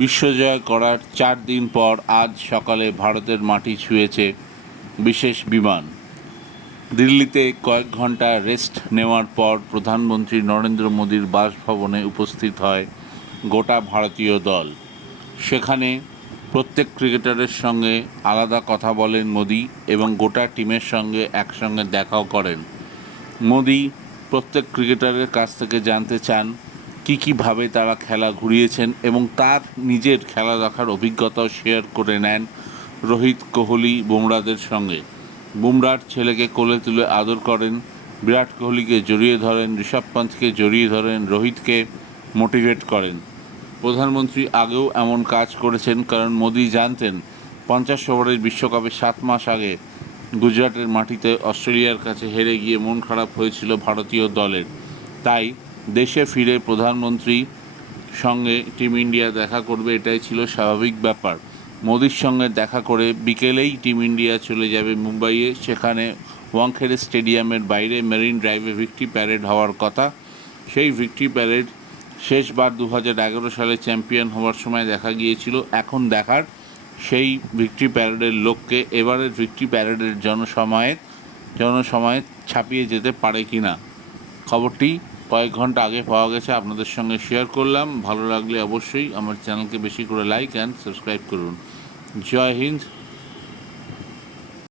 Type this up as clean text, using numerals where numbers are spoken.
বিশ্বজয় করার 4 দিন পর আজ সকালে ভারতের মাটি ছুঁয়েছে বিশেষ বিমান। দিল্লিতে কয়েক ঘন্টা রেস্ট নেওয়ার পর প্রধানমন্ত্রী নরেন্দ্র মোদীর বাসভবনে উপস্থিত হয় গোটা ভারতীয় দল। সেখানে প্রত্যেক ক্রিকেটারের সঙ্গে আলাদা কথা বলেন মোদী এবং গোটা টিমের সঙ্গে একসঙ্গে দেখাও করেন। মোদী প্রত্যেক ক্রিকেটারের কাছ থেকে জানতে চান কীভাবে তারা খেলা ঘুরিয়েছেন এবং তার নিজের খেলা দেখার অভিজ্ঞতাও শেয়ার করে নেন রোহিত, কোহলি, বুমরাদের সঙ্গে। বুমরার ছেলেকে কোলে তুলে আদর করেন, বিরাট কোহলিকে জড়িয়ে ধরেন, ঋষভ পন্থকে জড়িয়ে ধরেন, রোহিতকে মোটিভেট করেন। প্রধানমন্ত্রী আগেও এমন কাজ করেছেন, কারণ মোদী জানতেন 50 ওভারের বিশ্বকাপে 7 মাস আগে গুজরাটের মাটিতে অস্ট্রেলিয়ার কাছে হেরে গিয়ে মন খারাপ হয়েছিল ভারতীয় দলের। তাই দেশে ফিরে প্রধানমন্ত্রী সঙ্গে টিম ইন্ডিয়া দেখা করবে, এটাই ছিল স্বাভাবিক ব্যাপার। মোদির সঙ্গে দেখা করে বিকেলেই টিম ইন্ডিয়া চলে যাবে মুম্বাইয়ে। সেখানে ওয়াংখেড়ে স্টেডিয়ামের বাইরে মেরিন ড্রাইভে ভিক্টরি প্যারেড হওয়ার কথা। সেই ভিক্টরি প্যারেড শেষবার 2011 সালে চ্যাম্পিয়ন হওয়ার সময় দেখা গিয়েছিল। এখন দেখার সেই ভিক্টরি প্যারেডের লোককে এবারের ভিক্টরি প্যারেডের জনসমায়েত ছাপিয়ে যেতে পারে কি না। খবরটি কয়েক ঘন্টা আগে পাওয়া গেছে, আপনাদের সঙ্গে শেয়ার করলাম। ভালো লাগলে অবশ্যই আমার চ্যানেলকে বেশি করে লাইক অ্যান্ড সাবস্ক্রাইব করুন। জয় হিন্দ।